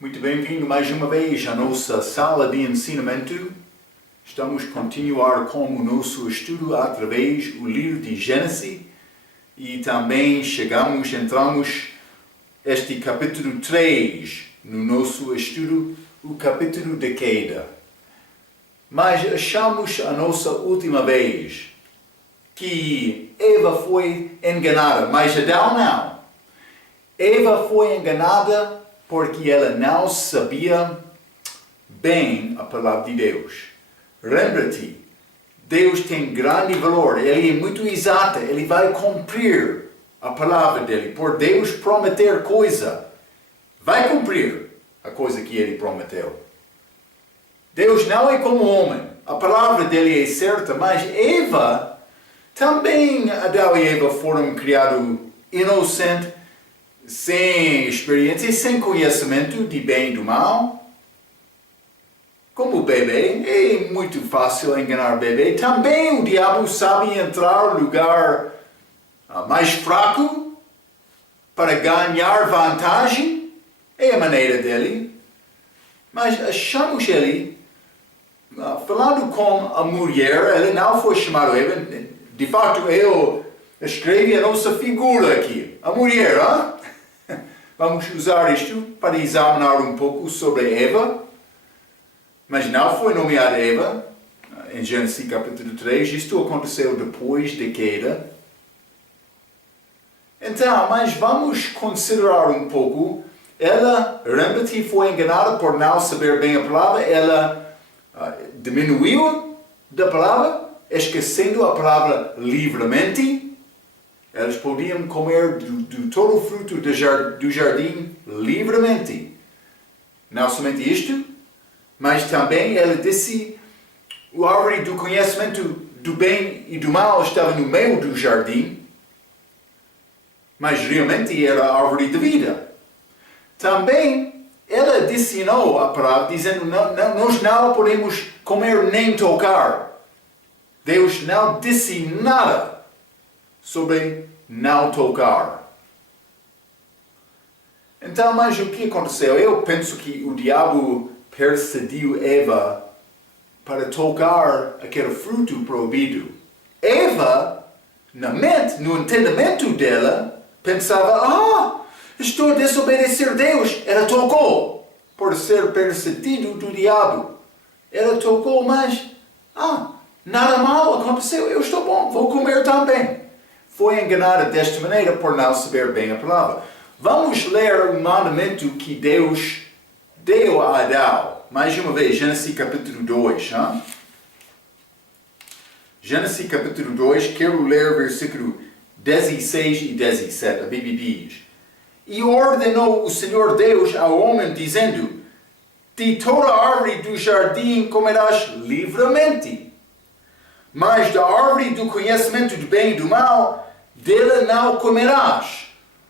Muito bem-vindo mais uma vez à nossa sala de ensinamento. Estamos a continuar com o nosso estudo através do livro de Gênesis e também entramos este capítulo 3 no nosso estudo, o capítulo da queda. Mas achamos a nossa última vez que Eva foi enganada, mas Adão não. Eva foi enganada porque ela não sabia bem a palavra de Deus. Lembra-te, Deus tem grande valor, Ele é muito exato, Ele vai cumprir a palavra dEle. Por Deus prometer coisa, vai cumprir a coisa que Ele prometeu. Deus não é como homem, a palavra dEle é certa, mas Eva, também Adão e Eva foram criados inocentes, sem experiência, sem conhecimento de bem e do mal. Como o bebê, é muito fácil enganar o bebê. Também o diabo sabe entrar no lugar mais fraco para ganhar vantagem. É a maneira dele. Mas achamos ele, falando com a mulher, ele não foi chamado Eva. De fato, eu escrevi a nossa figura aqui. A mulher, hein? Vamos usar isto para examinar um pouco sobre Eva, mas não foi nomeada Eva, em Gênesis capítulo 3, isto aconteceu depois da queda. Então, mas vamos considerar um pouco, ela, lembra-te, foi enganada por não saber bem a palavra, ela diminuiu da palavra, esquecendo a palavra livremente. Eles podiam comer do todo o fruto do jardim livremente. Não somente isto, mas também ela disse a árvore do conhecimento do bem e do mal estava no meio do jardim, mas realmente era a árvore da vida. Também ela ensinou a palavra dizendo nós não podemos comer nem tocar. Deus não disse nada sobre não tocar. Então, mas o que aconteceu? Eu penso que o diabo persuadiu Eva para tocar aquele fruto proibido. Eva, na mente, no entendimento dela, pensava, estou a desobedecer Deus. Ela tocou, por ser persuadido do diabo. Ela tocou, mas, nada mal aconteceu. Eu estou bom, vou comer também. Foi enganada desta maneira por não saber bem a palavra. Vamos ler o mandamento que Deus deu a Adão. Mais uma vez, Gênesis capítulo 2. Hein? Gênesis capítulo 2, quero ler versículo 16 e 17. A Bíblia diz: E ordenou o Senhor Deus ao homem, dizendo: De toda a árvore do jardim comerás livremente, mas da árvore do conhecimento do bem e do mal, dela não comerás,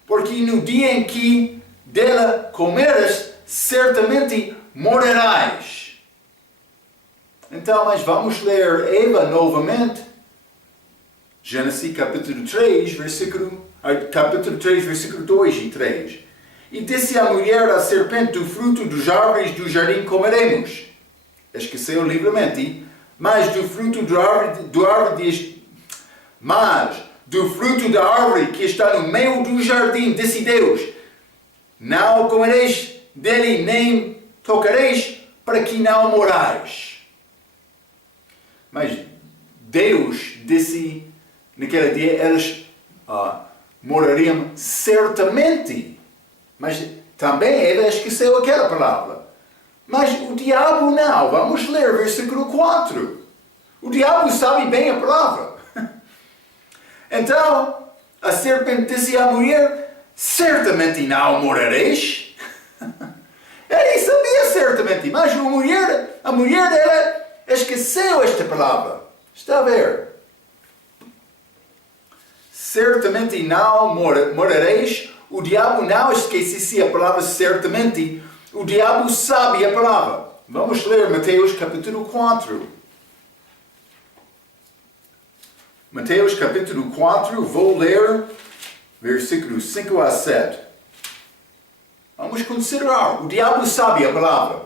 porque no dia em que dela comeres, certamente morrerás. Então, mas vamos ler Eva novamente. Gênesis capítulo 3, capítulo 3, versículo 2 e 3. E disse a mulher à serpente: Do fruto dos árvores do jardim comeremos. Esqueceu livremente. Mas do fruto do fruto da árvore que está no meio do jardim, disse Deus: Não comereis dele, nem tocareis, para que não morais. Mas Deus disse, naquele dia, eles morariam certamente. Mas também Eva esqueceu aquela palavra. Mas o diabo não. Vamos ler versículo 4. O diabo sabe bem a palavra. Então, a serpente disse à mulher: Certamente não morareis. Ele sabia certamente, mas a mulher dela esqueceu esta palavra. Está a ver? Certamente não morareis. O diabo não esquece a palavra certamente. O diabo sabe a palavra. Vamos ler Mateus capítulo 4. Mateus capítulo 4, vou ler versículos 5 a 7. Vamos considerar. O diabo sabe a palavra.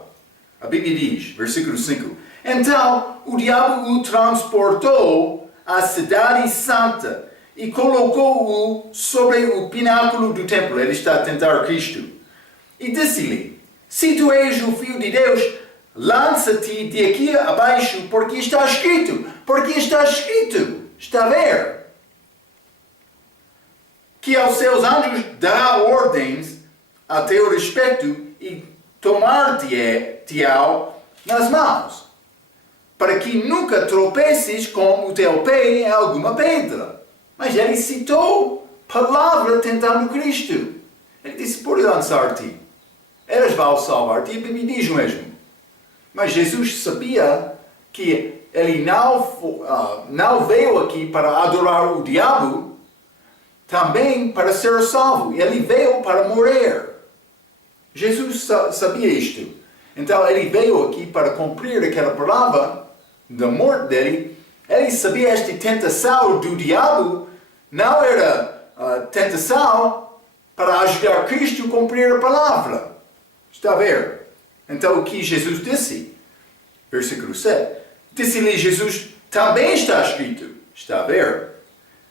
A Bíblia diz, versículo 5. Então, o diabo o transportou à cidade santa e colocou-o sobre o pináculo do templo. Ele está a tentar Cristo. E disse-lhe, se tu és o Filho de Deus, lança-te de aqui abaixo, porque está escrito. Porque está escrito. Está a ver? Que aos seus anjos dará ordens a teu respeito e tomar-te-ão nas mãos, para que nunca tropeces com o teu pé em alguma pedra. Mas ele citou palavra tentando Cristo. Ele disse, por lançar-te, elas vão salvar-te. E a Bíblia diz o mesmo. Mas Jesus sabia que ele não veio aqui para adorar o diabo, também para ser salvo. Ele veio para morrer. Jesus sabia isto. Então ele veio aqui para cumprir aquela palavra da morte dele. Ele sabia esta tentação do diabo não era tentação para ajudar Cristo a cumprir a palavra. Está a ver? Então o que Jesus disse? Versículo 7. Disse-lhe Jesus, também está escrito. Está a ver?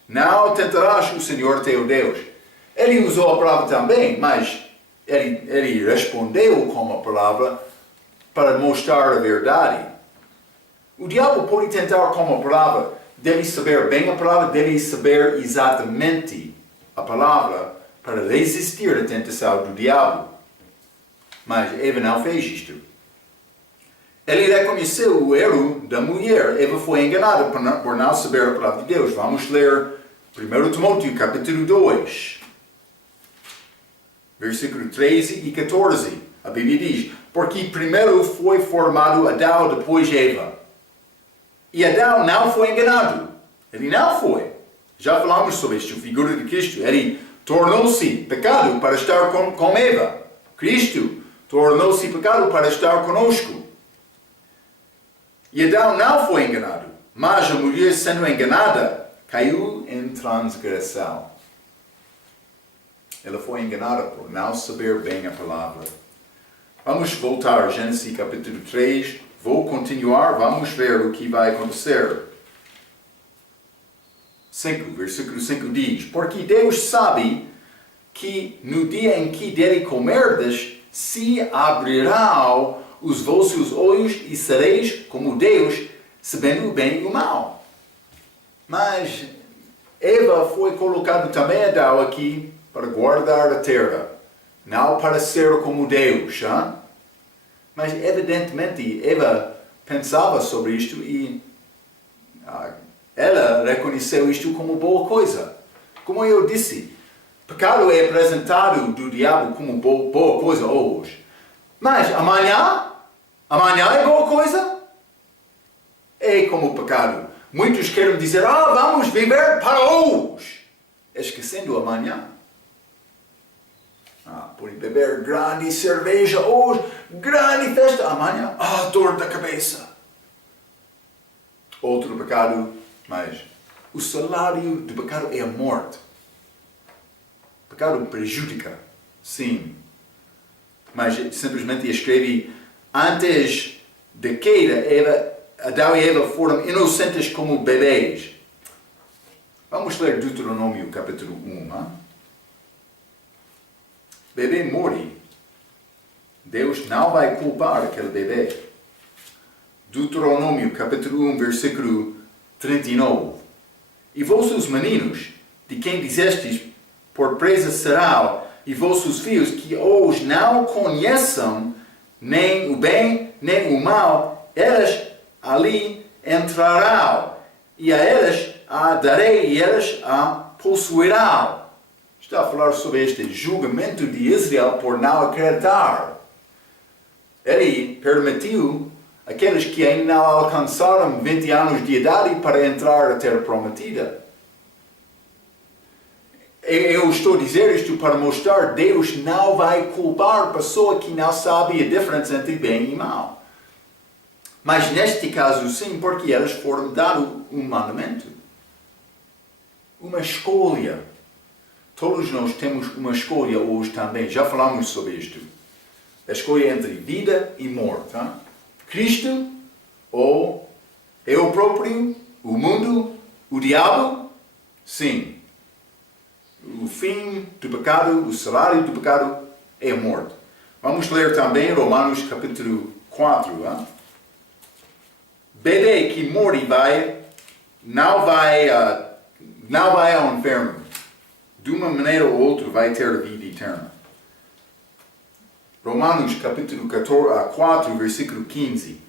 Não tentarás o Senhor teu Deus. Ele usou a palavra também, mas ele respondeu com a palavra para mostrar a verdade. O diabo pode tentar com a palavra, deve saber bem a palavra, deve saber exatamente a palavra para resistir à tentação do diabo. Mas Eva não fez isto. Ele reconheceu o erro da mulher. Eva foi enganada por não saber a palavra de Deus. Vamos ler 1 Timóteo capítulo 2. Versículo 13 e 14. A Bíblia diz, porque primeiro foi formado Adão, depois Eva. E Adão não foi enganado. Ele não foi. Já falamos sobre isto, a figura de Cristo. Ele tornou-se pecado para estar com Eva. Cristo tornou-se pecado para estar conosco. E Adão não foi enganado. Mas a mulher, sendo enganada, caiu em transgressão. Ela foi enganada por não saber bem a palavra. Vamos voltar a Gênesis capítulo 3. Vou continuar, vamos ver o que vai acontecer. 5, versículo 5 diz, porque Deus sabe que no dia em que dele comerdes, se abrirão os vossos olhos e sereis como Deus, sabendo o bem e o mal. Mas Eva foi colocada também Adão aqui para guardar a terra, não para ser como Deus. Hein? Mas evidentemente Eva pensava sobre isto e ela reconheceu isto como boa coisa. Como eu disse, pecado é apresentado do diabo como boa coisa hoje. Mas amanhã é boa coisa? É como pecado. Muitos querem dizer, vamos viver para hoje, esquecendo amanhã. Podem beber grande cerveja hoje, grande festa amanhã, dor da cabeça. Outro pecado, mas o salário do pecado é a morte. O pecado prejudica, sim. Mas simplesmente escreve, antes da queda, Adão e Eva foram inocentes como bebês. Vamos ler Deuteronômio capítulo 1. Bebê morre. Deus não vai culpar aquele bebê. Deuteronômio capítulo 1, versículo 39. E vossos meninos, de quem dizestes, por presa serão, e vossos filhos, que os não conheçam, nem o bem, nem o mal, eles ali entrarão, e a eles a darei, e eles a possuirão. Está a falar sobre este julgamento de Israel por não acreditar. Ele permitiu aqueles que ainda não alcançaram 20 anos de idade para entrar na terra prometida. Eu estou a dizer isto para mostrar que Deus não vai culpar a pessoa que não sabe a diferença entre bem e mal. Mas neste caso sim, porque eles foram dados um mandamento. Uma escolha. todos nós temos uma escolha hoje também. Já falamos sobre isto. A escolha entre vida e morte. Tá? Cristo ou eu próprio, o mundo, o diabo? Sim. O fim do pecado, o salário do pecado é a morte. Vamos ler também Romanos capítulo 4. Tá? Bebê que morre não vai ao inferno. De uma maneira ou outra vai ter vida eterna. Romanos capítulo 4, versículo 15.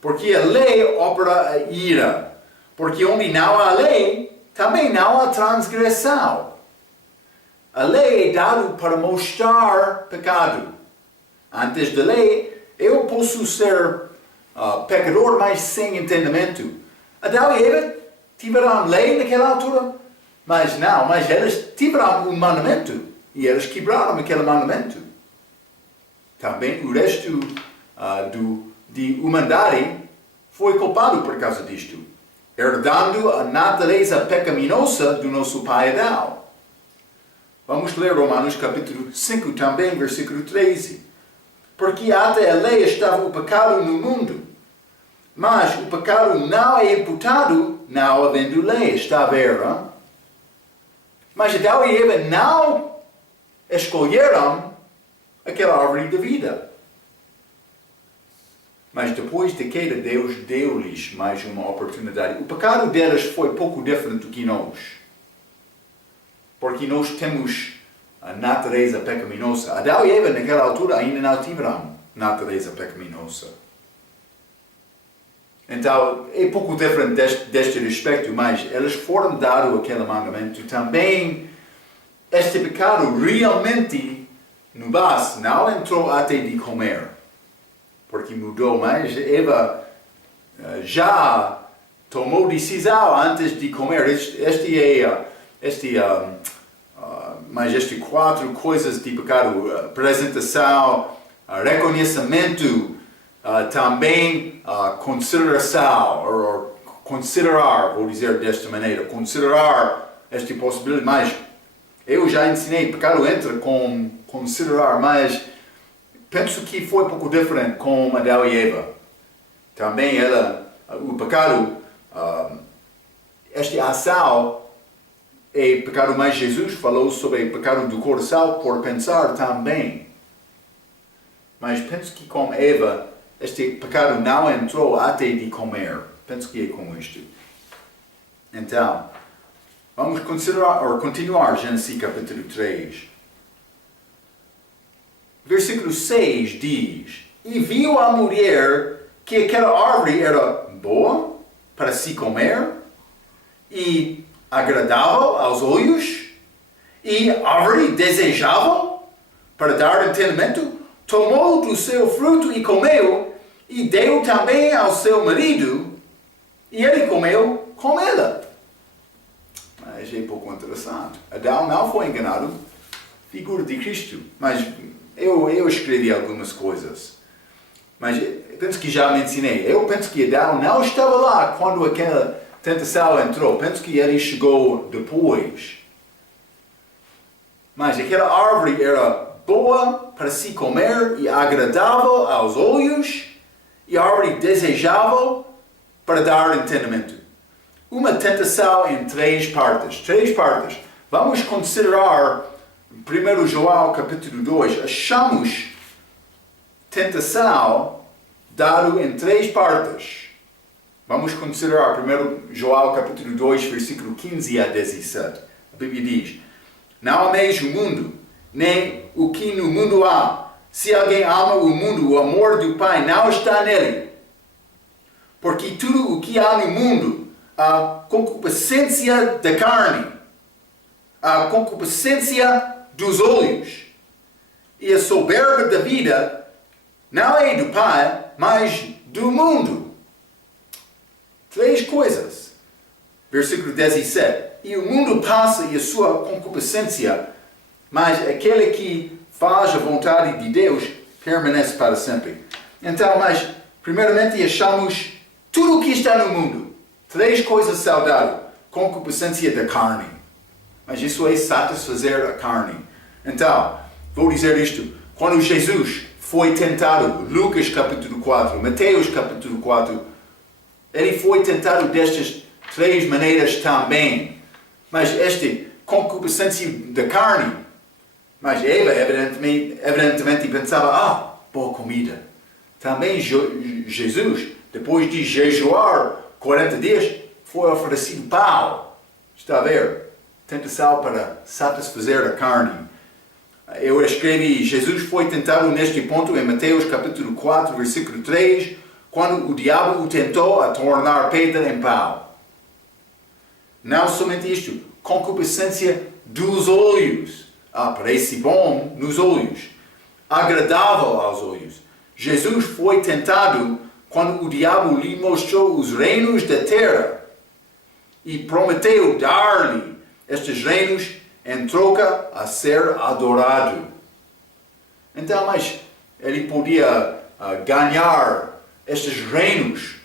Porque a lei opera a ira. Porque onde não há lei, também não há transgressão. A lei é dada para mostrar pecado. Antes da lei, eu posso ser pecador, mas sem entendimento. Adão e Eva tiveram lei naquela altura, mas eles tiveram um mandamento e eles quebraram aquele mandamento. Também o resto de humanidade foi culpado por causa disto, herdando a natureza pecaminosa do nosso pai Adão. Vamos ler Romanos capítulo 5 também, versículo 13. Porque até a lei estava o pecado no mundo, mas o pecado não é imputado não havendo lei. Está a ver? Hein? Mas Adão e Eva não escolheram aquela árvore da vida. Mas depois da queda, Deus deu-lhes mais uma oportunidade. O pecado deles foi pouco diferente do que nós. Porque nós temos a natureza pecaminosa. Adão e Eva naquela altura ainda não tiveram natureza pecaminosa. Então é pouco diferente deste respeito, mas eles foram dados aquele mandamento. Também este pecado realmente no base não entrou até de comer. Porque mudou, mas Eva já tomou decisão antes de comer. Mas estas 4 coisas de pecado, apresentação, reconhecimento, também consideração, ou considerar, vou dizer desta maneira, considerar esta possibilidade. Mas eu já ensinei, pecado entra com considerar, mas penso que foi um pouco diferente com Adão e Eva. Também o pecado, esta ação é pecado, mas Jesus falou sobre o pecado do coração por pensar também. Mas penso que com Eva, este pecado não entrou até de comer. Penso que é com isto. Então, vamos continuar Gênesis capítulo 3. Versículo 6 diz: E viu a mulher que aquela árvore era boa para se comer e agradável aos olhos, e árvore desejável para dar entendimento, tomou do seu fruto e comeu, e deu também ao seu marido, e ele comeu com ela. Mas é pouco interessante. Adão não foi enganado, figura de Cristo. Mas eu escrevi algumas coisas. Mas penso que já mencionei. Eu penso que Adão não estava lá quando aquela tentação entrou. Penso que ele chegou depois. Mas aquela árvore era boa para se comer e agradável aos olhos, e árvore desejável para dar entendimento. Uma tentação em 3 partes. 3 partes. Vamos considerar 1 João capítulo 2. Achamos tentação dado em 3 partes. Vamos considerar 1 João capítulo 2, versículo 15 a 17. A Bíblia diz: Não ameis o mundo, nem o que no mundo há. Se alguém ama o mundo, o amor do Pai não está nele. Porque tudo o que há no mundo, a concupiscência da carne, a concupiscência dos olhos e a soberba da vida, não é do Pai, mas do mundo. 3 coisas. Versículo 17. E o mundo passa e a sua concupiscência, mas aquele que faz a vontade de Deus permanece para sempre. Então, mas primeiramente achamos tudo o que está no mundo. 3 coisas saudáveis. Concupiscência da carne. Mas isso é satisfazer a carne. Então, vou dizer isto. Quando Jesus foi tentado, Lucas capítulo 4, Mateus capítulo 4, ele foi tentado destas três maneiras também. Mas esta concupiscência da carne, mas Eva evidentemente pensava, boa comida. Também Jesus, depois de jejuar 40 dias, foi oferecido pão. Está a ver? Tentação para satisfazer a carne. Eu escrevi, Jesus foi tentado neste ponto em Mateus capítulo 4, versículo 3, quando o diabo o tentou a tornar pedra em pão. Não somente isto, concupiscência dos olhos. Parece bom nos olhos, agradável aos olhos. Jesus foi tentado quando o diabo lhe mostrou os reinos da terra e prometeu dar-lhe estes reinos em troca a ser adorado. Então, mas ele podia ganhar estes reinos,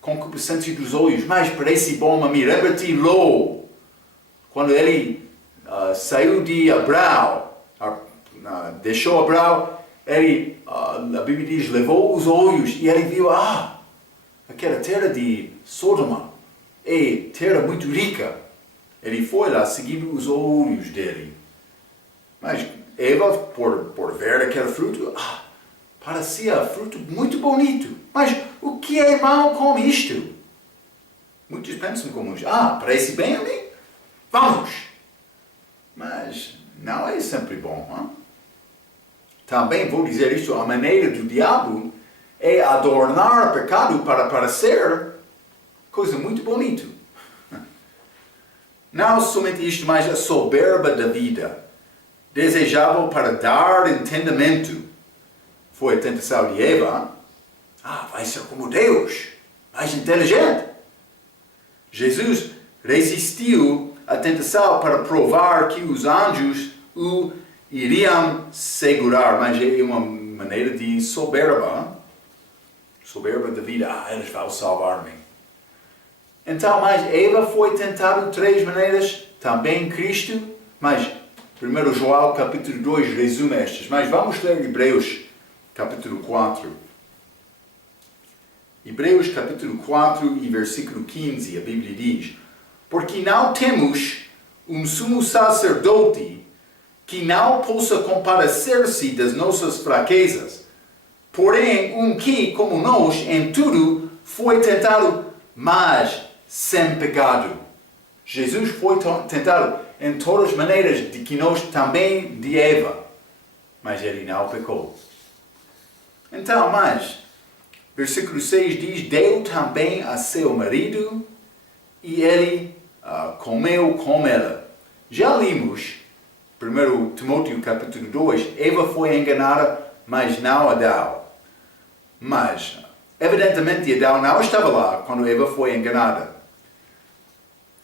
concupiscência dos olhos, mas parece bom a mim. Lembra-te Ló, quando ele saiu de Abrão, deixou Abrão, ele, a Bíblia diz, levou os olhos e ele viu, aquela terra de Sodoma é terra muito rica. Ele foi lá seguindo os olhos dele. Mas Eva, por ver aquele fruto, parecia fruto muito bonito. Mas o que é mal com isto? Muitos pensam como isto. Parece bem a mim? Vamos! Mas não é sempre bom. Hein? Também vou dizer isto, a maneira do diabo é adornar o pecado para parecer coisa muito bonita. Não somente isto, mas a soberba da vida, desejável para dar entendimento. Foi a tentação de Eva. Vai ser como Deus, mais inteligente. Jesus resistiu à tentação para provar que os anjos o iriam segurar, mas é uma maneira de soberba. Soberba da vida. Eles vão salvar-me. Então, mas Eva foi tentada de três maneiras, também Cristo, mas 1 João capítulo 2 resume estas. Mas vamos ler Hebreus capítulo 4. Hebreus capítulo 4 e versículo 15, a Bíblia diz: porque não temos um sumo sacerdote que não possa compadecer-se das nossas fraquezas, porém que, como nós, em tudo foi tentado, mas sem pecado. Jesus foi tentado em todas as maneiras de que nós também de Eva, mas ele não pecou. Então, mas, versículo 6 diz, deu também a seu marido e ele comeu com ela. Já limos, 1 Timóteo capítulo 2, Eva foi enganada, mas não Adão. Mas, evidentemente, Adão não estava lá quando Eva foi enganada.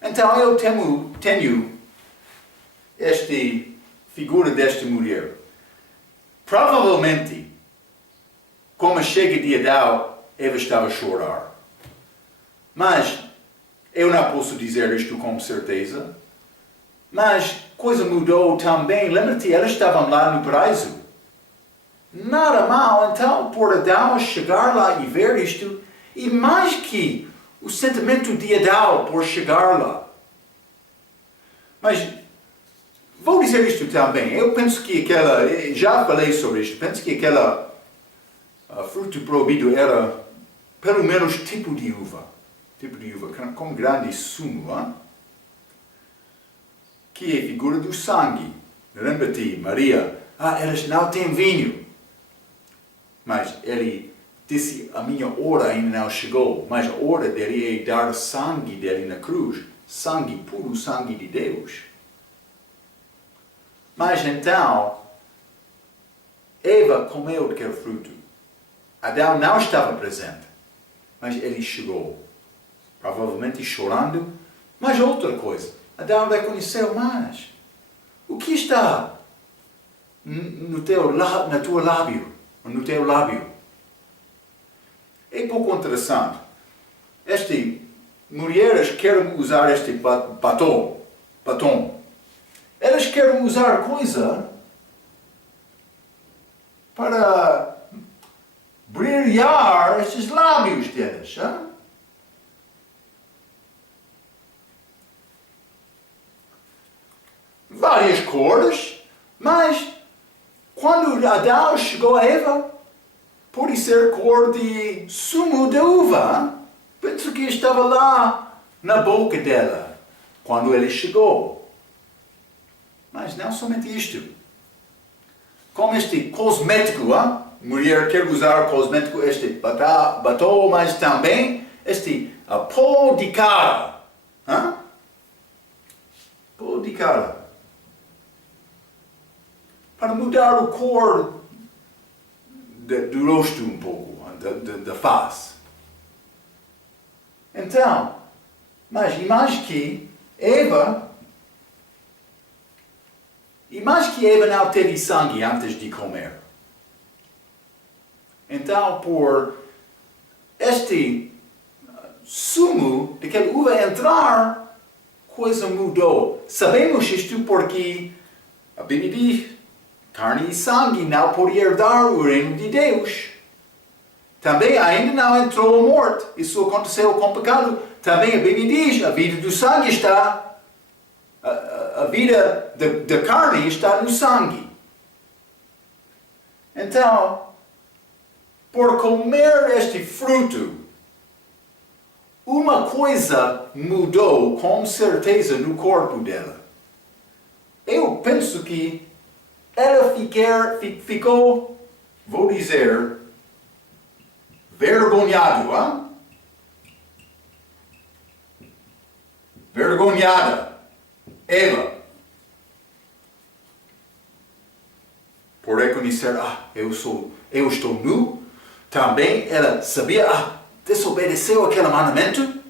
Então eu tenho esta figura desta mulher. Provavelmente, como a chega de Adão, Eva estava a chorar. Mas eu não posso dizer isto com certeza. Mas coisa mudou também. Lembra-te, elas estavam lá no paraíso. Nada mal, então, por Adão chegar lá e ver isto. E mais que o sentimento de Adão por chegar lá. Mas vou dizer isto também. Eu penso que já falei sobre isto, penso que fruto proibido era pelo menos tipo de uva com grande sumo, hein? Que é a figura do sangue. Lembra-te, Maria, elas não têm vinho. Mas ele disse, a minha hora ainda não chegou, mas a hora dele é dar sangue dele na cruz, sangue puro, sangue de Deus. Mas então, Eva comeu aquele fruto. Adão não estava presente, mas ele chegou, provavelmente chorando, mas outra coisa, Adão reconheceu, mas o que está no teu lábio? É pouco interessante. Estas mulheres querem usar este batom. elas querem usar coisa para brilhar estes lábios delas. Hein? Várias cores, mas quando Adão chegou a Eva, pode ser cor de sumo de uva. Penso que estava lá na boca dela quando ele chegou. Mas não somente isto. Como este cosmético, mulher quer usar cosmético, este batom, mas também este pó de cara. Pó de cara. Para mudar a cor do rosto um pouco, da face. Então, mas imagine que Eva não teve sangue antes de comer. Então, por este sumo daquela uva entrar, coisa mudou. Sabemos isto porque a Bíblia diz: carne e sangue não podem herdar o reino de Deus. Também ainda não entrou a morte. Isso aconteceu com o pecado. Também a Bíblia diz: a vida do sangue está... A vida da carne está no sangue. Então, por comer este fruto, uma coisa mudou com certeza no corpo dela. Eu penso que ela ficou, vou dizer, vergonhado, vergonhada, Eva, por reconhecer, eu estou nu. Também ela sabia, desobedeceu aquele mandamento.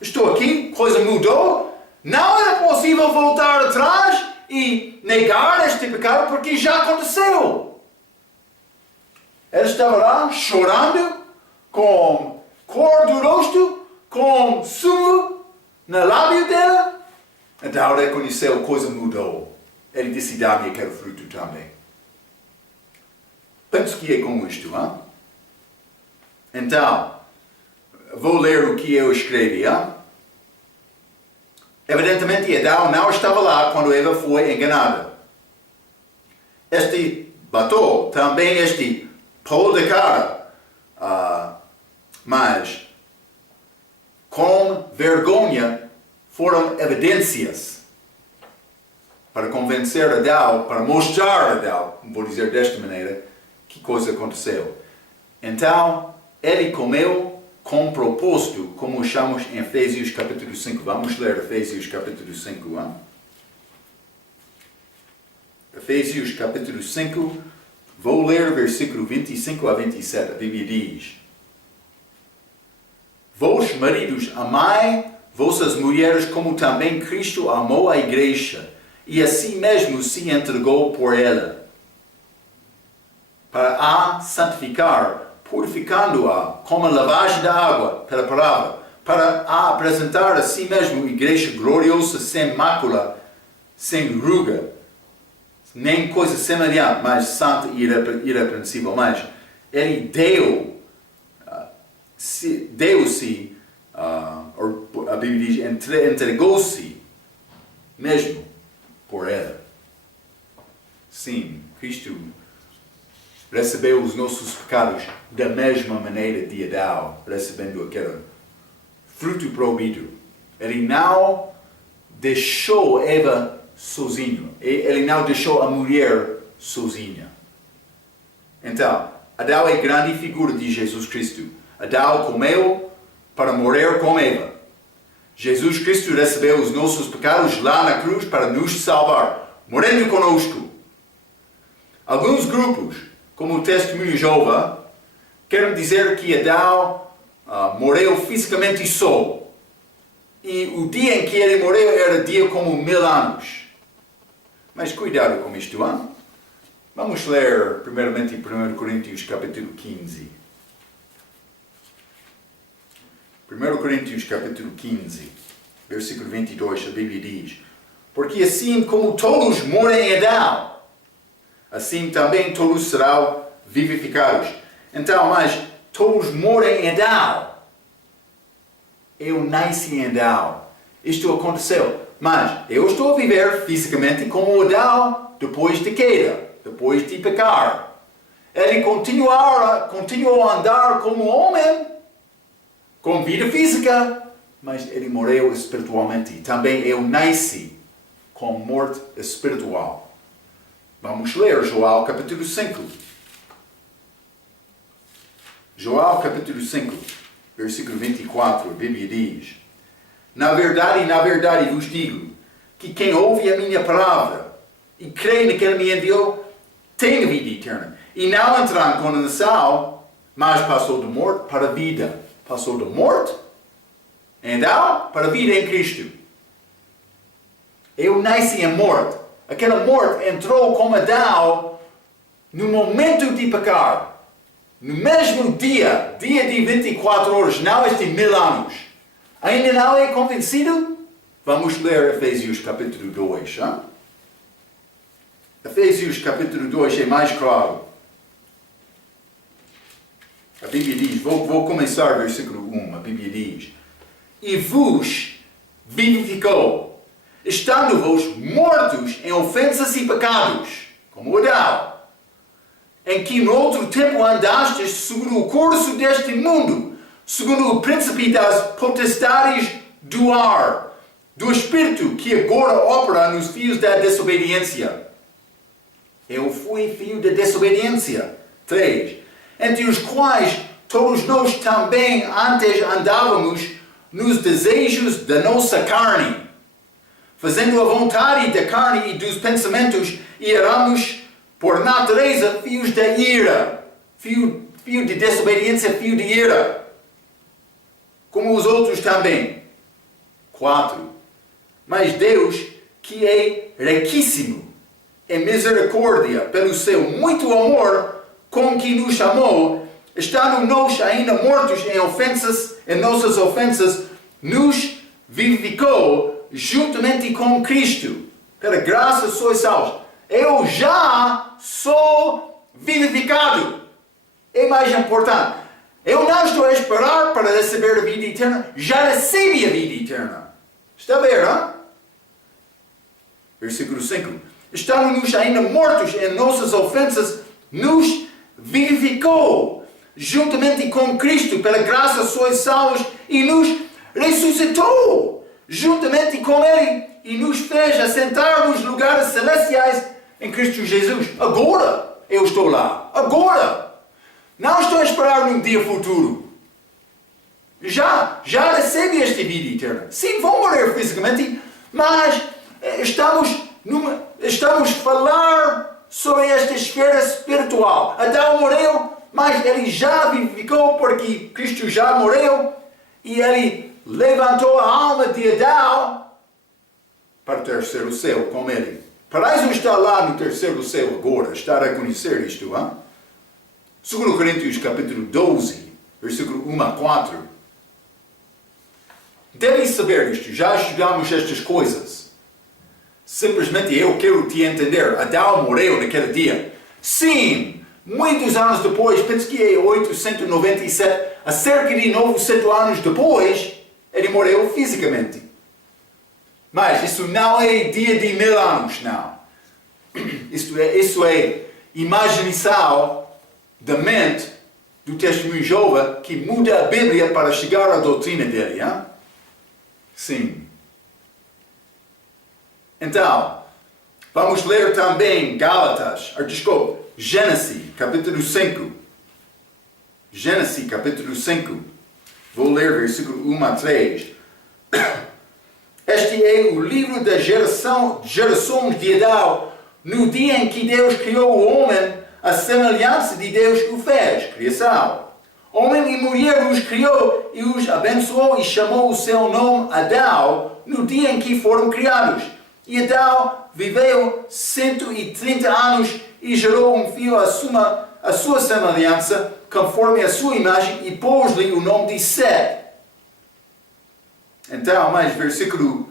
Estou aqui, coisa mudou. Não era possível voltar atrás e negar este pecado porque já aconteceu. Ela estava lá chorando, com cor do rosto, com sumo no lábio dela. Então reconheceu, coisa mudou. Ele disse: dá-me aquele fruto também. Penso que é como isto, Então, vou ler o que eu escrevi, Evidentemente, Adão não estava lá quando Eva foi enganada. Este batom, também este pó de cara, mas com vergonha foram evidências para convencer Adão, para mostrar a Adão, vou dizer desta maneira, que coisa aconteceu. Então, ele comeu com propósito, como chamamos em Efésios capítulo 5. Vamos ler Efésios capítulo 5. Efésios capítulo 5, vou ler versículo 25 a 27. A Bíblia diz: vós, maridos, amai vossas mulheres como também Cristo amou a igreja e a si mesmo se entregou por ela, para a santificar, purificando-a com a lavagem da água pela palavra, para a apresentar a si mesmo igreja gloriosa, sem mácula, sem ruga, nem coisa semelhante, mas santa e irrepreensível. Mas ele deu-se, a Bíblia diz, entregou-se mesmo por ela. Sim, Cristo recebeu os nossos pecados da mesma maneira de Adão, recebendo aquele fruto proibido. Ele não deixou Eva sozinho. Ele não deixou a mulher sozinha. Então, Adão é a grande figura de Jesus Cristo. Adão comeu para morrer com Eva. Jesus Cristo recebeu os nossos pecados lá na cruz para nos salvar, morrendo conosco. Alguns grupos, como o Testemunho de Jeová, querem dizer que Adão morreu fisicamente só. E o dia em que ele morreu era dia como 1000 anos. Mas cuidado com isto, Vamos ler primeiramente em 1 Coríntios capítulo 15. 1 Coríntios capítulo 15, versículo 22, a Bíblia diz: Porque assim como todos moram em Adão, assim também todos serão vivificados. Então, mas todos moram em Adão. Eu nasci em Adão. Isto aconteceu. Mas eu estou a viver fisicamente como Adão depois de queda, depois de pecar. Ele continuou a andar como homem, com vida física, mas ele morreu espiritualmente. Também eu nasci com morte espiritual. Vamos ler João capítulo 5. João capítulo 5, versículo 24, a Bíblia diz: na verdade vos digo, que quem ouve a minha palavra e crê naquele que me enviou, tem a vida eterna. E não entrará em condenação, mas passou de morte para a vida. Passou de morte, então, para a vida em Cristo. Eu nasci em morte. Aquela morte entrou como Adão no momento de pecar. No mesmo dia de 24 horas, não este 1000 anos. Ainda não é convencido? Vamos ler Efésios capítulo 2. Hein? Efésios capítulo 2 é mais claro. A Bíblia diz, vou começar versículo 1, a Bíblia diz: e vos vivificou, estando-vos mortos em ofensas e pecados, como Adão, em que no outro tempo andastes segundo o curso deste mundo, segundo o príncipe das potestades do ar, do Espírito que agora opera nos filhos da desobediência. Eu fui filho da desobediência. 3. Entre os quais todos nós também antes andávamos nos desejos da nossa carne, fazendo a vontade da carne e dos pensamentos, e éramos, por natureza, filhos da ira. Filho de desobediência, filho de ira. Como os outros também. 4. Mas Deus, que é riquíssimo em misericórdia, pelo seu muito amor com que nos chamou, estando nós ainda mortos em nossas ofensas, nos vivificou juntamente com Cristo. Pela graça sois salvos. Eu já sou vivificado. É mais importante. Eu não estou a esperar para receber a vida eterna. Já recebi a vida eterna. Está a ver, hein? Versículo 5. Estando-nos ainda mortos em nossas ofensas, nos vivificou juntamente com Cristo. Pela graça sois salvos, e nos ressuscitou juntamente com Ele e nos fez assentar nos lugares celestiais em Cristo Jesus. Agora eu estou lá. Agora. Não estou a esperar num dia futuro. Já recebi esta vida eterna. Sim, vou morrer fisicamente, mas estamos a falar sobre esta esfera espiritual. Adão morreu, mas ele já vivificou porque Cristo já morreu e ele levantou a alma de Adão para o terceiro céu com ele. Para isso está lá no terceiro céu agora, está a conhecer isto, hein? 2 Coríntios capítulo 12, versículo 1 a 4. Deve saber isto, já estudamos estas coisas. Simplesmente eu quero te entender. Adão morreu naquele dia. Sim, muitos anos depois, penso que é 897, a cerca de 900 anos depois, ele morreu fisicamente. Mas isso não é dia de 1000 anos, não. Isso é imaginação da mente do testemunho de Jeová que muda a Bíblia para chegar à doutrina dele. Hein? Sim. Então, vamos ler também Gênesis, capítulo 5. Gênesis, capítulo 5. Vou ler versículo 1 a 3. Este é o livro das gerações de Adão, no dia em que Deus criou o homem, a semelhança de Deus o fez, criação. Homem e mulher os criou e os abençoou e chamou o seu nome Adão, no dia em que foram criados. E Adão viveu 130 anos e gerou um filho à sua semelhança, conforme a sua imagem, e pôs-lhe o nome de Sete. Então, mais versículo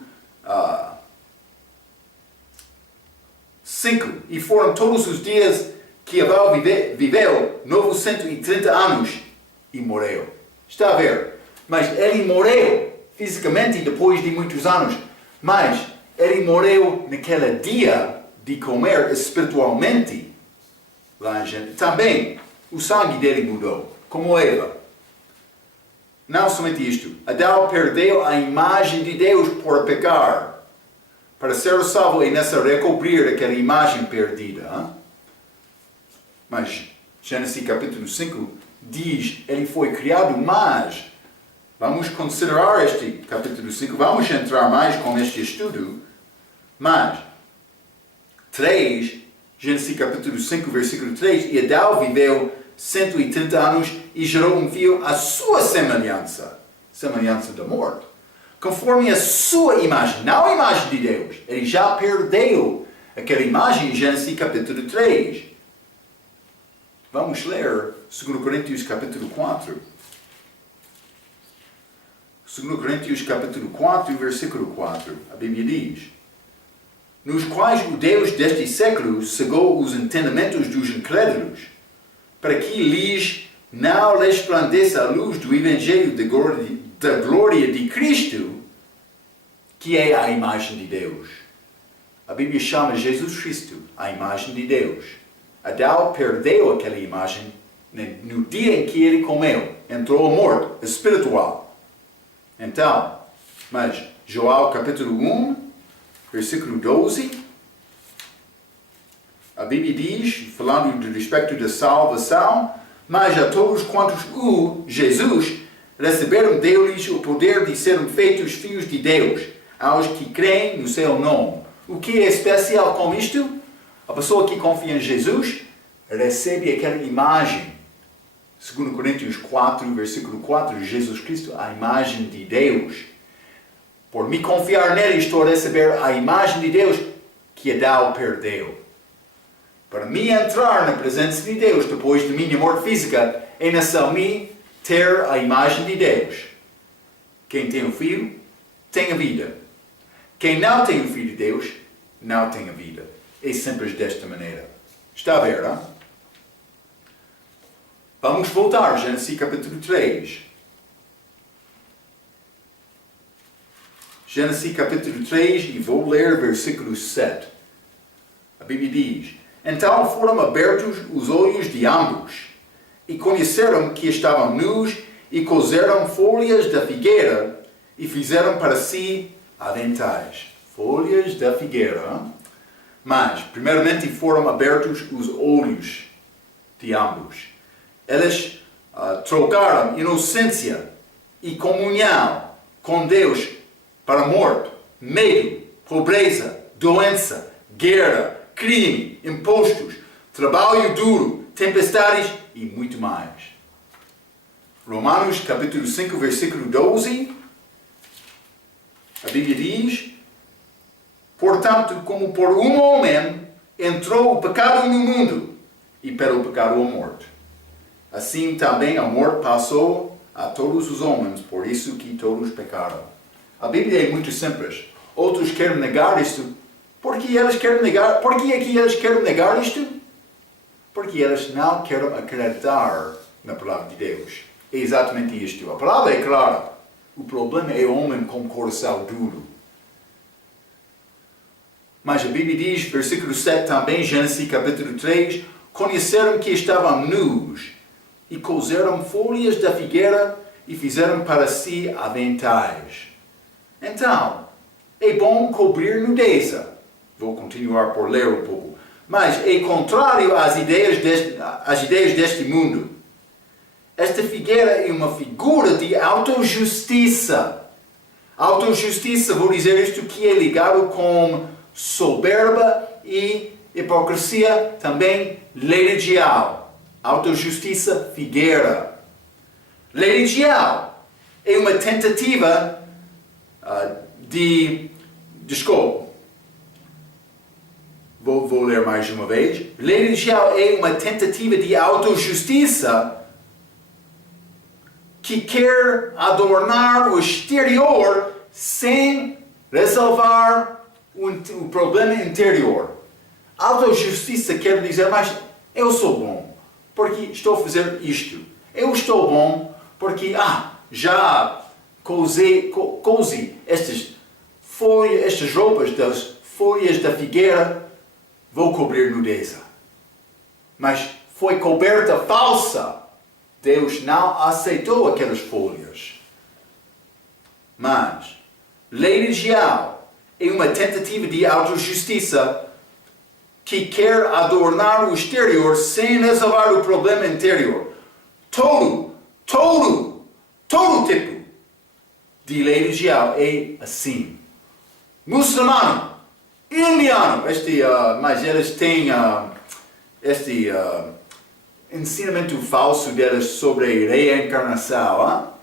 5. E foram todos os dias que Abel viveu 930 anos e morreu. Está a ver? Mas ele morreu fisicamente depois de muitos anos. Mas ele morreu naquele dia de comer espiritualmente. Lá em Gênesis. Também o sangue dele mudou, como Eva. Não somente isto. Adão perdeu a imagem de Deus por pecar. Para ser salvo é necessário recobrir aquela imagem perdida. Hein? Mas Gênesis capítulo 5 diz, ele foi criado, mas vamos considerar este capítulo 5, vamos entrar mais com este estudo, mas 3, Gênesis capítulo 5, versículo 3, e Adão viveu 130 anos e gerou um filho à sua semelhança da morte, conforme a sua imagem, não a imagem de Deus. Ele já perdeu aquela imagem em Gênesis capítulo 3. Vamos ler 2 Coríntios capítulo 4. 2 Coríntios capítulo 4, versículo 4. A Bíblia diz: nos quais o Deus deste século cegou os entendimentos dos incrédulos, para que lhes não resplandeça a luz do Evangelho da glória de Cristo, que é a imagem de Deus. A Bíblia chama Jesus Cristo a imagem de Deus. Adão perdeu aquela imagem no dia em que ele comeu. Entrou a morte espiritual. Então, mas Joel capítulo 1, versículo 12, a Bíblia diz, falando do respeito da salvação, mas a todos quantos Jesus receberam deles o poder de serem feitos filhos de Deus, aos que creem no seu nome. O que é especial com isto? A pessoa que confia em Jesus recebe aquela imagem. 2 Coríntios 4, versículo 4, Jesus Cristo, a imagem de Deus. Por me confiar nele, estou a receber a imagem de Deus que Adão perdeu. Para me entrar na presença de Deus depois de minha morte física, é necessário me ter a imagem de Deus. Quem tem o Filho, tem a vida. Quem não tem o Filho de Deus, não tem a vida. É simples desta maneira. Está a ver, não? Vamos voltar a Gênesis capítulo 3. Gênesis capítulo 3 e vou ler versículo 7. A Bíblia diz: então foram abertos os olhos de ambos e conheceram que estavam nus e coseram folhas da figueira e fizeram para si aventais. Folhas da figueira. Mas, primeiramente, foram abertos os olhos de ambos. Eles trocaram inocência e comunhão com Deus para a morte, medo, pobreza, doença, guerra, crime, impostos, trabalho duro, tempestades e muito mais. Romanos capítulo 5, versículo 12, a Bíblia diz: portanto, como por um homem entrou o pecado no mundo, e pelo pecado a morte, assim também a morte passou a todos os homens, por isso que todos pecaram. A Bíblia é muito simples. Outros querem negar isto. Por que eles querem negar? Por que é que eles querem negar isto? Porque eles não querem acreditar na palavra de Deus. É exatamente isto. A palavra é clara. O problema é o homem com coração duro. Mas a Bíblia diz, versículo 7 também, Gênesis capítulo 3, conheceram que estavam nus e coseram folhas da figueira e fizeram para si aventais. Então, é bom cobrir nudeza. Vou continuar por ler um pouco. Mas é contrário às ideias deste mundo. Esta figueira é uma figura de autojustiça. Autojustiça, vou dizer isto, que é ligado com soberba e hipocrisia, também religião. Autojustiça, figueira. Religião é uma tentativa desculpa. Vou ler mais uma vez. Religião é uma tentativa de autojustiça que quer adornar o exterior sem resolver o problema interior. Autojustiça quer dizer, mas eu sou bom, porque estou a fazer isto. Eu estou bom, porque já cozei estas roupas das folhas da figueira, vou cobrir nudeza. Mas foi coberta falsa. Deus não aceitou aquelas folhas. Mas, religião é uma tentativa de autojustiça que quer adornar o exterior sem resolver o problema interior. Todo tipo de religião é assim. Muçulmano, indiano, mas eles têm este ensinamento falso deles sobre reencarnação.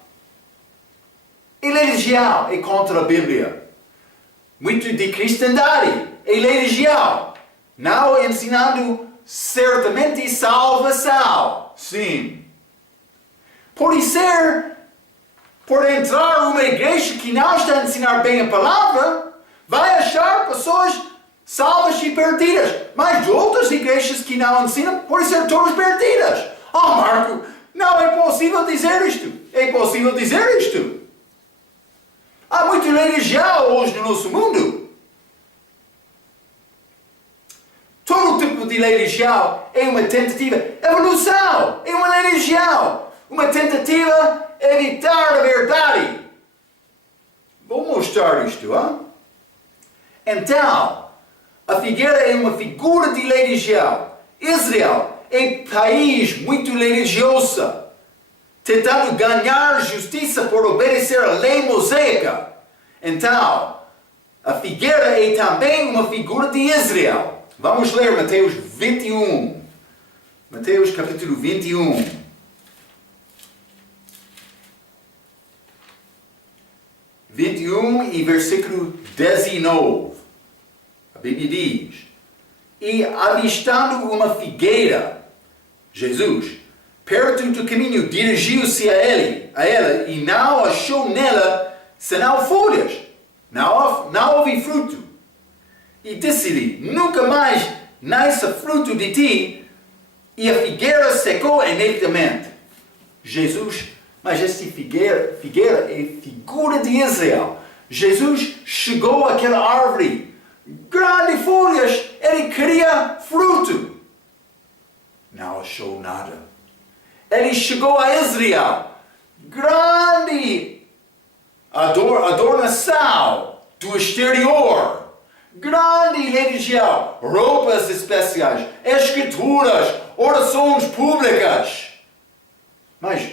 E religião é contra a Bíblia. Muito de cristandade é religião. Não ensinando certamente salvação. Sim. Por entrar numa igreja que não está a ensinar bem a palavra, vai achar pessoas salvas e perdidas. Mas outras igrejas que não ensinam, podem ser todas perdidas. Marco, não é possível dizer isto. É possível dizer isto. Há muita religião hoje no nosso mundo. Todo tipo de religião é uma tentativa. Evolução é uma religião. Uma tentativa de evitar a verdade. Vou mostrar isto. Então, a figueira é uma figura de religião. Israel é um país muito religioso, tentando ganhar justiça por obedecer à lei mosaica. Então, a figueira é também uma figura de Israel. Vamos ler Mateus 21. Mateus capítulo 21. 21 e versículo 19. A Bíblia diz: E avistando uma figueira, Jesus, perto do caminho, dirigiu-se a ela e não achou nela senão folhas. Não houve fruto. E disse-lhe: Nunca mais nasça fruto de ti. E a figueira secou imediatamente. Jesus, mas esta figueira é figura de Israel. Jesus chegou àquela árvore, grande folhas, ele queria fruto. Não achou nada. Ele chegou a Israel, grande adornação do exterior, grande religião, roupas especiais, escrituras, orações públicas. Mas,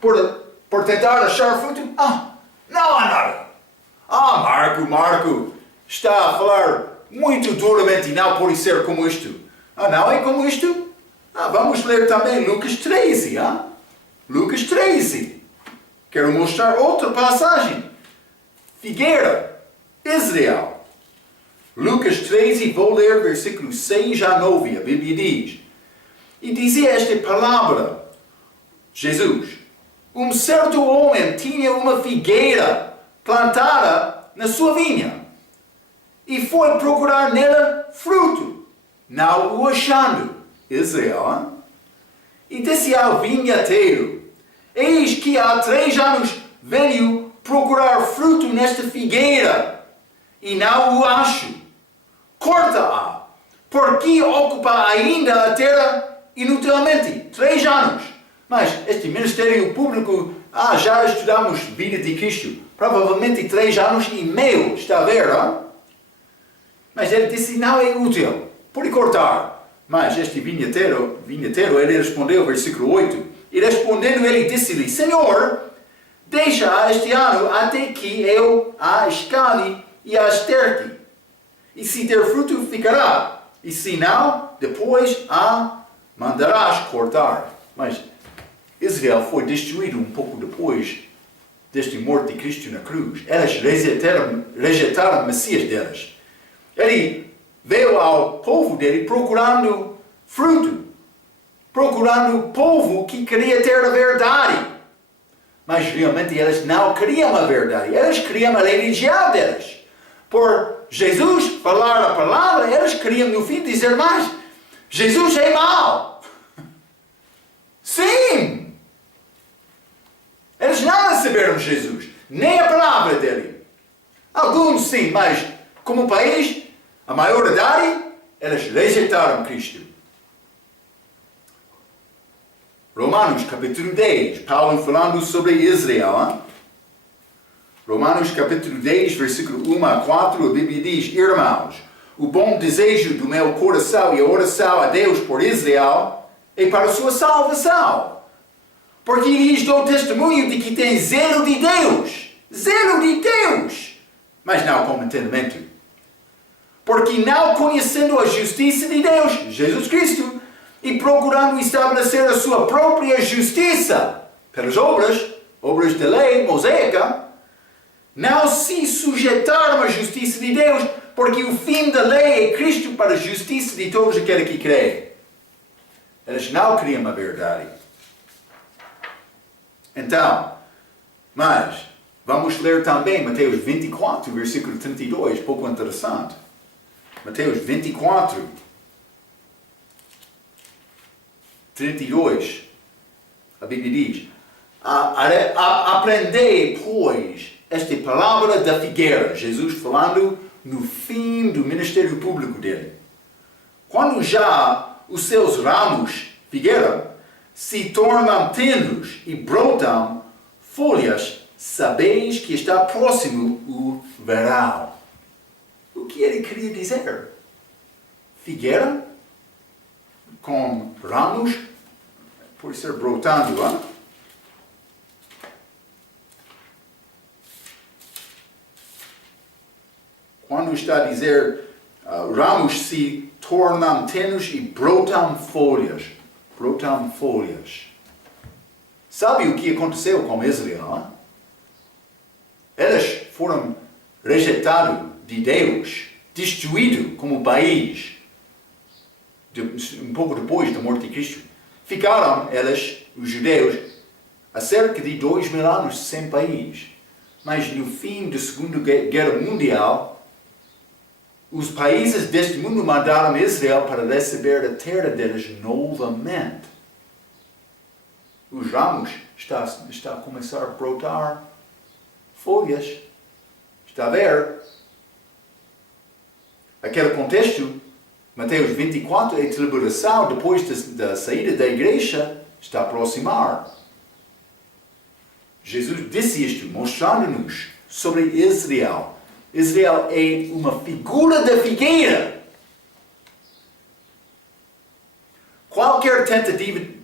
por tentar achar fruto, não há nada. Marco, está a falar muito duramente, não pode ser como isto. Não é como isto? Vamos ler também Lucas 13, Lucas 13. Quero mostrar outra passagem. Figueira, Israel. Lucas 13, vou ler versículos 6 a 9, a Bíblia diz. E dizia esta palavra, Jesus: Um certo homem tinha uma figueira plantada na sua vinha e foi procurar nela fruto, não o achando. Israel, e disse ao vinhateiro: Eis que há 3 anos venho procurar fruto nesta figueira e não o acho. Corta-a, porque ocupa ainda a terra inutilmente. 3 anos. Mas este ministério público, já estudamos vida de Cristo. Provavelmente 3 anos e meio, está a ver, Mas ele disse: não é útil, pode cortar. Mas este vinheteiro, ele respondeu, versículo 8, e respondendo ele disse-lhe: Senhor, deixa este ano até que eu a escale e a esterque. E se der fruto, ficará. E se não, depois a mandarás cortar. Mas Israel foi destruído um pouco depois desta morte de Cristo na cruz. Elas rejeitaram o Messias delas. Ele veio ao povo dele procurando fruto, procurando o povo que queria ter a verdade. Mas realmente elas não queriam a verdade, elas queriam a religião delas. por Jesus falar a palavra, eles queriam no fim dizer mais, Jesus é mau. Sim! Eles não receberam Jesus, nem a palavra dele. Alguns sim, mas como país, a maioridade, eles rejeitaram Cristo. Romanos capítulo 10, Paulo falando sobre Israel. Hein? Romanos capítulo 10, versículo 1 a 4, a Bíblia diz, irmãos, o bom desejo do meu coração e a oração a Deus por Israel é para a sua salvação. Porque lhes dou testemunho de que tem zelo de Deus, mas não com entendimento. Porque não conhecendo a justiça de Deus, Jesus Cristo, e procurando estabelecer a sua própria justiça pelas obras da lei mosaica, não se sujeitaram à justiça de Deus, porque o fim da lei é Cristo para a justiça de todos aqueles que creem. Eles não queriam a verdade. Então, mas, vamos ler também Mateus 24, versículo 32, pouco interessante. Mateus 24, 32, a Bíblia diz, aprendei, pois, esta palavra da figueira, Jesus falando no fim do ministério público dele. Quando já os seus ramos, figueira, se tornam tenros e brotam folhas, sabeis que está próximo o verão. O que ele queria dizer? Figueira com ramos, pode ser brotando, hein? Quando está a dizer ramos se tornam tenros e brotam folhas. Brotam folhas. Sabe o que aconteceu com Israel? Eles foram rejeitados de Deus, destruídos como país, um pouco depois da morte de Cristo. Ficaram eles, os judeus, há cerca de 2000 anos sem país. Mas no fim da Segunda Guerra Mundial, os países deste mundo mandaram Israel para receber a terra deles novamente. Os ramos estão a começar a brotar folhas. Está a ver? Aquele contexto, Mateus 24, a tribulação depois da saída da igreja está a aproximar. Jesus disse isto, mostrando-nos sobre Israel. Israel é uma figura da figueira. Qualquer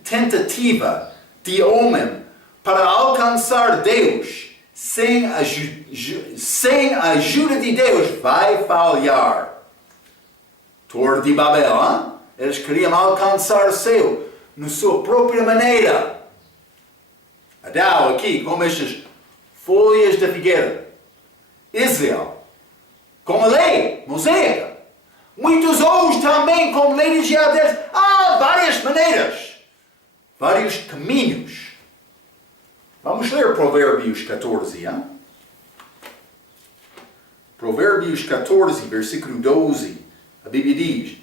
tentativa de homem para alcançar Deus sem a ajuda de Deus vai falhar. Torre de Babel, hein? Eles queriam alcançar o céu na sua própria maneira. Adão aqui com estas folhas da figueira. Israel com a lei mosaica. Muitos outros também com lei de Deus. Há várias maneiras, vários caminhos. Vamos ler Provérbios 14, hein? Provérbios 14, versículo 12. A Bíblia diz,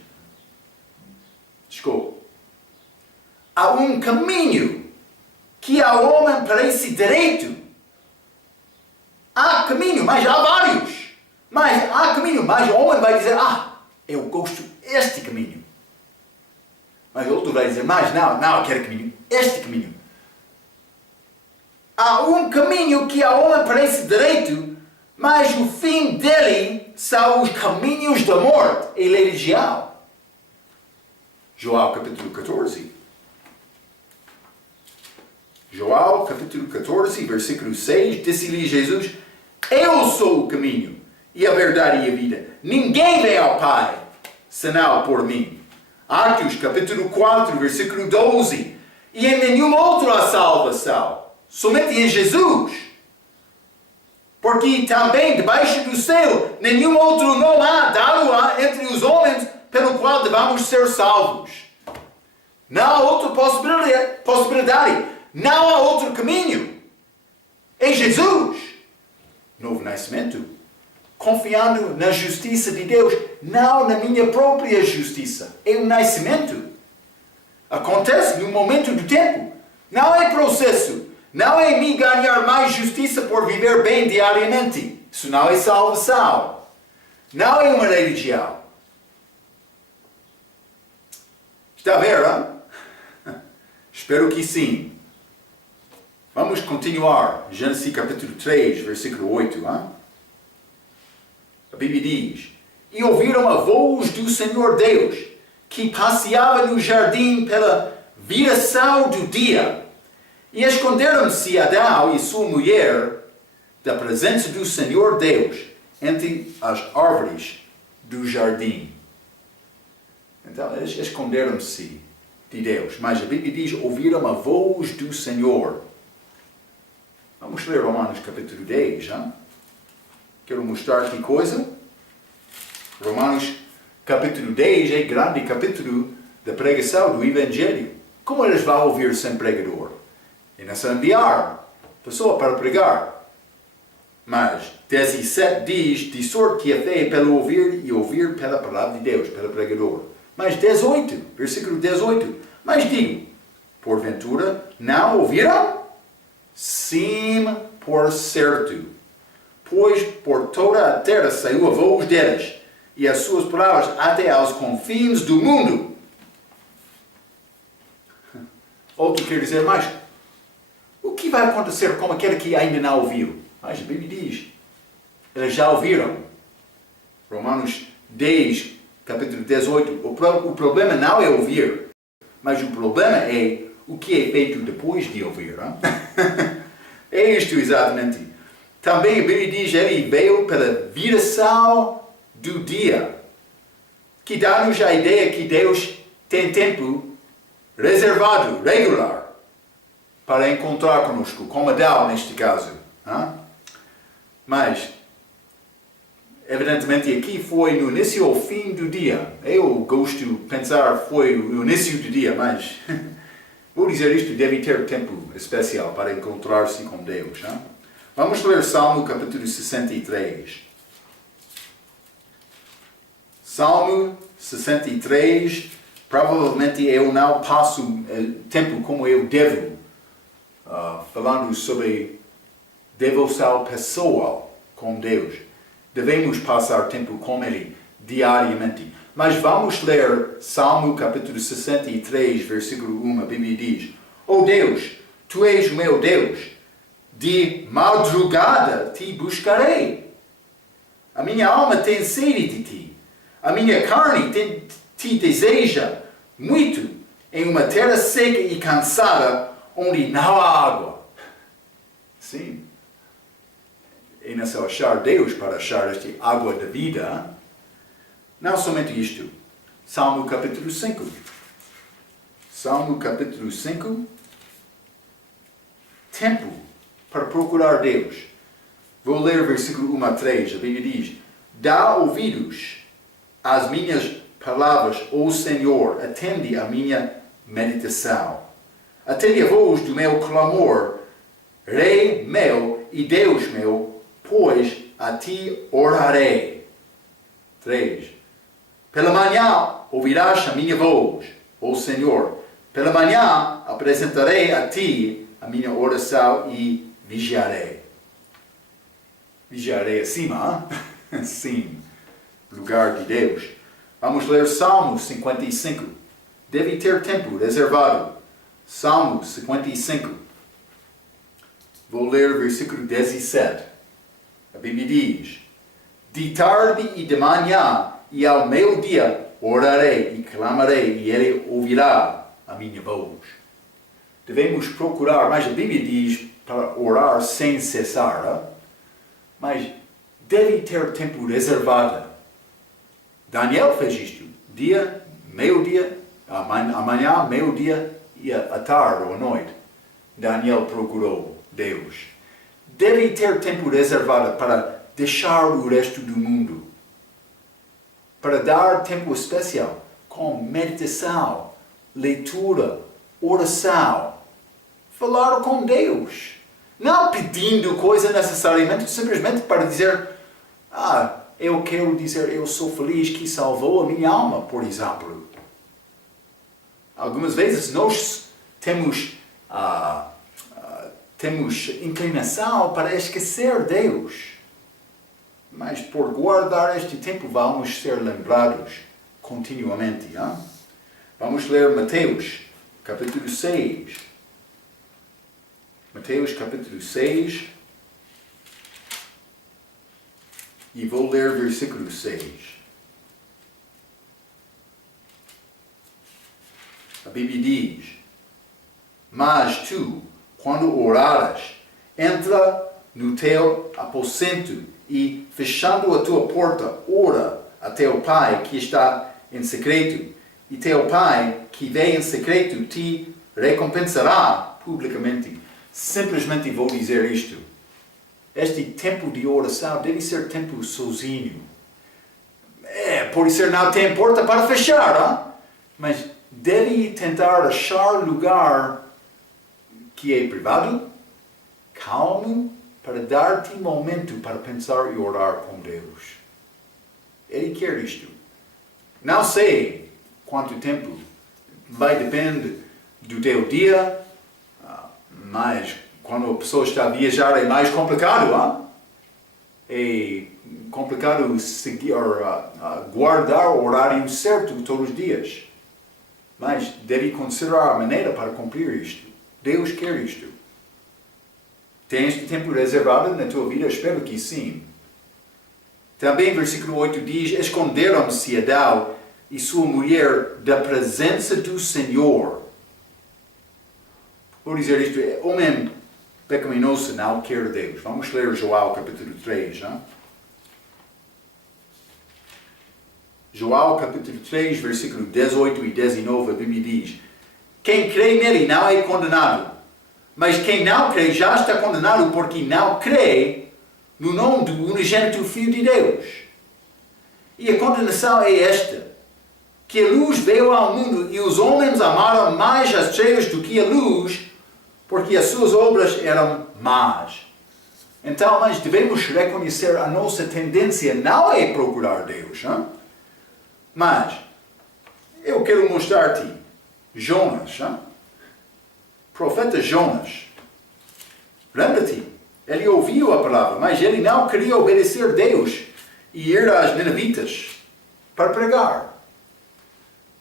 há um caminho que ao homem parece direito. Há caminho, mas há vários. Mas há caminho, mas o homem vai dizer, eu gosto deste caminho. Mas o outro vai dizer, mas não quero caminho, este caminho. Há um caminho que ao homem parece direito, mas o fim dele são os caminhos da morte e religião. João capítulo 14. João capítulo 14, versículo 6, disse-lhe Jesus, eu sou o caminho e a verdade e a vida. Ninguém vem ao Pai, senão por mim. Atos capítulo 4, versículo 12. E em nenhum outro há salvação, somente em Jesus. Porque também debaixo do céu, nenhum outro nome há dado entre os homens pelo qual devamos ser salvos. Não há outra possibilidade. Não há outro caminho. É Jesus. Novo nascimento. confiando na justiça de Deus, não na minha própria justiça. É um nascimento. Acontece no momento do tempo. Não é processo. Não é me ganhar mais justiça por viver bem diariamente. Isso não é salvação. Não é uma religião. Está a ver, hein? Espero que sim. Vamos continuar. Gênesis capítulo 3, versículo 8. Hein? A Bíblia diz: E ouviram a voz do Senhor Deus, que passeava no jardim pela viração do dia. E esconderam-se Adão e sua mulher da presença do Senhor Deus entre as árvores do jardim. Então, eles esconderam-se de Deus. Mas a Bíblia diz: ouviram a voz do Senhor. Vamos ler Romanos capítulo 10. Hein? Quero mostrar que coisa. Romanos capítulo 10 é grande capítulo da pregação do Evangelho. Como eles vão ouvir sem pregador? É necessário enviar pessoa para pregar. Mas 17 diz, de sorte que a fé é pelo ouvir e ouvir pela palavra de Deus, pelo pregador. Mas 18, versículo 18. Mas digo, porventura não ouviram? Sim, por certo. Pois por toda a terra saiu a voz deles, e as suas palavras até aos confins do mundo. Outro quer dizer, mas o que vai acontecer com aquele que ainda não ouviu? Mas a Bíblia diz, eles já ouviram. Romanos 10, capítulo 18. O problema não é ouvir, mas o problema é o que é feito depois de ouvir. É isto exatamente. Também a Bíblia diz, ele veio pela viração do dia, que dá-nos a ideia que Deus tem tempo reservado, regular, para encontrar conosco, como Adão neste caso. Mas, evidentemente, aqui foi no início ou fim do dia. Eu gosto de pensar foi o início do dia, mas vou dizer isto, deve ter tempo especial para encontrar-se com Deus. Vamos ler Salmo capítulo 63. Salmo 63, provavelmente eu não passo tempo como eu devo, falando sobre devoção pessoal com Deus. Devemos passar tempo com Ele diariamente. Mas vamos ler Salmo capítulo 63, versículo 1. A Bíblia diz: Oh Deus, Tu és o meu Deus, de madrugada te buscarei. A minha alma tem sede de Ti. A minha carne te deseja muito em uma terra seca e cansada, onde não há água. Sim. É necessário achar Deus para achar esta água da vida. Não somente isto. Salmo capítulo 5. Salmo capítulo 5. Tempo para procurar Deus. Vou ler versículo 1 a 3. A Bíblia diz: Dá ouvidos às minhas palavras, ó Senhor, atende a minha meditação. Atende a voz do meu clamor, Rei meu e Deus meu, pois a Ti orarei. 3. Pela manhã ouvirás a minha voz, ó Senhor. Pela manhã apresentarei a Ti a minha oração e vigiarei. Vigiarei acima, hein? Sim. Lugar de Deus. Vamos ler Salmo 55. Deve ter tempo reservado. Salmo 55. Vou ler o versículo 17. A Bíblia diz: De tarde e de manhã e ao meio-dia orarei e clamarei, e Ele ouvirá a minha voz. Devemos procurar, mas a Bíblia diz para orar sem cessar, mas deve ter tempo reservado. Daniel fez isto, dia, meio-dia, amanhã, meio-dia e à tarde ou à noite. Daniel procurou Deus. Deve ter tempo reservado para deixar o resto do mundo. Para dar tempo especial com meditação, leitura, oração. Falar com Deus. Não pedindo coisa necessariamente, simplesmente para dizer: Eu quero dizer, eu sou feliz que salvou a minha alma, por exemplo. Algumas vezes nós temos inclinação para esquecer Deus. Mas por guardar este tempo vamos ser lembrados continuamente. Hein? Vamos ler Mateus, capítulo 6. Mateus, capítulo 6. E vou ler versículo 6. A Bíblia diz: Mas tu, quando orares, entra no teu aposento e, fechando a tua porta, ora a teu Pai que está em secreto, e teu Pai que vê em secreto te recompensará publicamente. Simplesmente vou dizer isto. Este tempo de oração deve ser tempo sozinho. Pode ser não tem porta para fechar, hein? Mas deve tentar achar lugar que é privado, calmo, para dar-te momento para pensar e orar com Deus. Ele quer isto. Não sei quanto tempo, vai depender do teu dia, mas quando a pessoa está a viajar é mais complicado, hein? É complicado seguir, guardar o horário certo todos os dias. Mas deve considerar a maneira para cumprir isto. Deus quer isto. Tem este tempo reservado na tua vida? Espero que sim. Também, versículo 8 diz: Esconderam-se Adão e sua mulher da presença do Senhor. Vou dizer isto, homem pecaminoso não quer Deus. Vamos ler João capítulo 3. Hein? João capítulo 3, versículo 18 e 19, a Bíblia diz: Quem crê nele não é condenado. Mas quem não crê já está condenado porque não crê no nome do unigênito Filho de Deus. E a condenação é esta: que a luz veio ao mundo e os homens amaram mais as trevas do que a luz, porque as suas obras eram más. Então, mas devemos reconhecer a nossa tendência não é procurar Deus. Hein? Mas eu quero mostrar-te Jonas. Hein? Profeta Jonas, lembra-te, ele ouviu a palavra, mas ele não queria obedecer a Deus e ir às Ninivitas para pregar.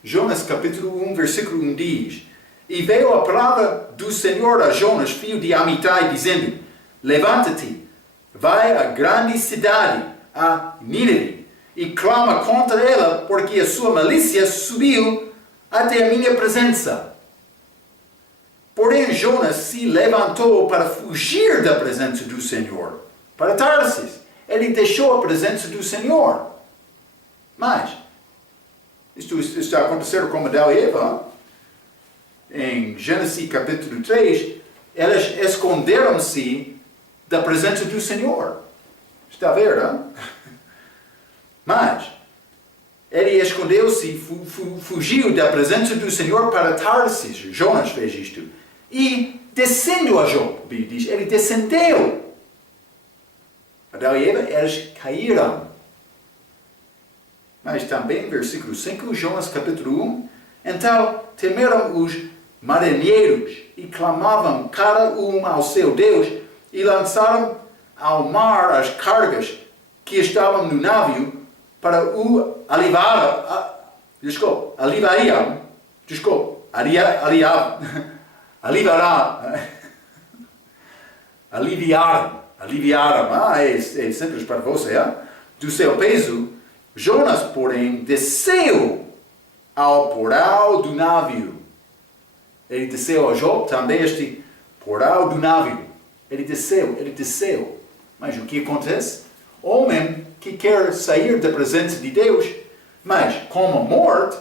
Jonas capítulo 1, versículo 1 diz: E veio a palavra do Senhor a Jonas, filho de Amitai, dizendo: Levanta-te, vai à grande cidade, a Nínive, e clama contra ela, porque a sua malícia subiu até a minha presença. Porém, Jonas se levantou para fugir da presença do Senhor, para Tarsis. Ele deixou a presença do Senhor. Mas, isto está acontecendo com Adão e Eva. Em Gênesis capítulo 3, elas esconderam-se da presença do Senhor. Está a ver, hein? Mas, ele escondeu-se, fugiu da presença do Senhor para Tarsis. Jonas fez isto. E descendo a Jope, diz, ele descendeu. Adão e Eva, eles caíram. Mas também, versículo 5, Jonas capítulo 1, então temeram os marinheiros e clamavam cada um ao seu Deus e lançaram ao mar as cargas que estavam no navio para o aliviaram, é simples para você, do seu peso. Jonas, porém, desceu ao porão do navio. Ele desceu a Jope, também este porão do navio. Ele desceu. Mas o que acontece? Homem que quer sair da presença de Deus, mas como morte,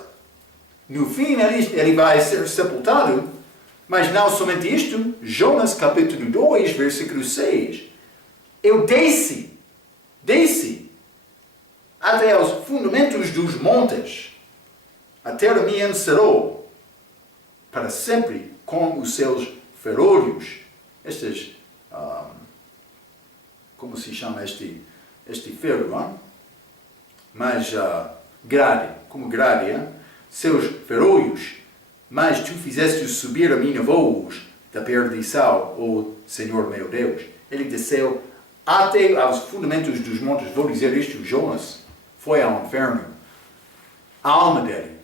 no fim ele vai ser sepultado. Mas não somente isto, Jonas capítulo 2, versículo 6. Eu desci até aos fundamentos dos montes. A terra me encerrou para sempre com os seus ferolhos. Como se chama este ferro, hein? Mas como grade, hein? Seus ferrolhos, mas tu fizeste subir a minha voz da perdição, ó Senhor meu Deus. Ele desceu até aos fundamentos dos montes. Vou dizer isto, Jonas foi ao inferno. A alma dele.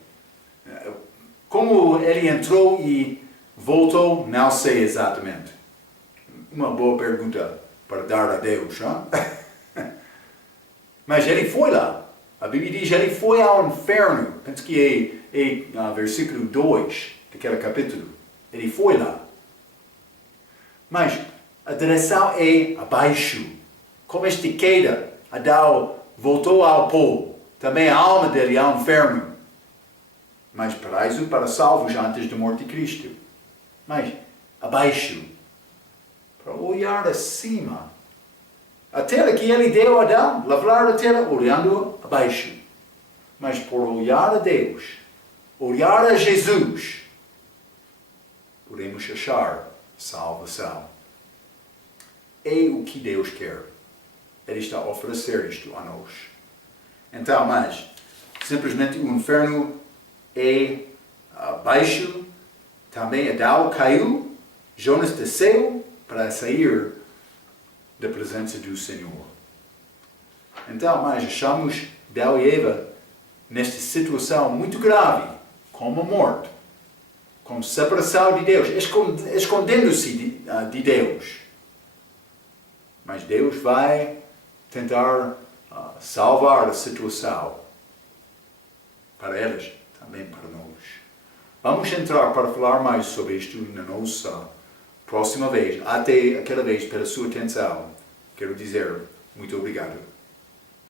Como ele entrou e voltou, não sei exatamente. Uma boa pergunta para dar a Deus. Hein? Mas ele foi lá. A Bíblia diz que ele foi ao inferno. Penso que é versículo 2 daquele capítulo. Ele foi lá. Mas a direção é abaixo. Como este queda, Adão voltou ao pó. Também a alma dele ao inferno. Mas paraíso para salvos antes da morte de Cristo. Mas abaixo. Para olhar acima. A terra que ele deu a Adão, lavrar a terra olhando abaixo. Mas por olhar a Deus, olhar a Jesus, podemos achar salvação. É o que Deus quer. Ele está a oferecer isto a nós. Então, mas, simplesmente o inferno é abaixo. Também Adão caiu. Jonas desceu para sair da presença do Senhor. Então, mas achamos Adão e Eva nesta situação muito grave, como a morte, como separação de Deus, escondendo-se de Deus. Mas Deus vai tentar salvar a situação para eles, também para nós. Vamos entrar para falar mais sobre isto na nossa próxima vez. Até aquela vez, pela sua atenção, quero dizer muito obrigado.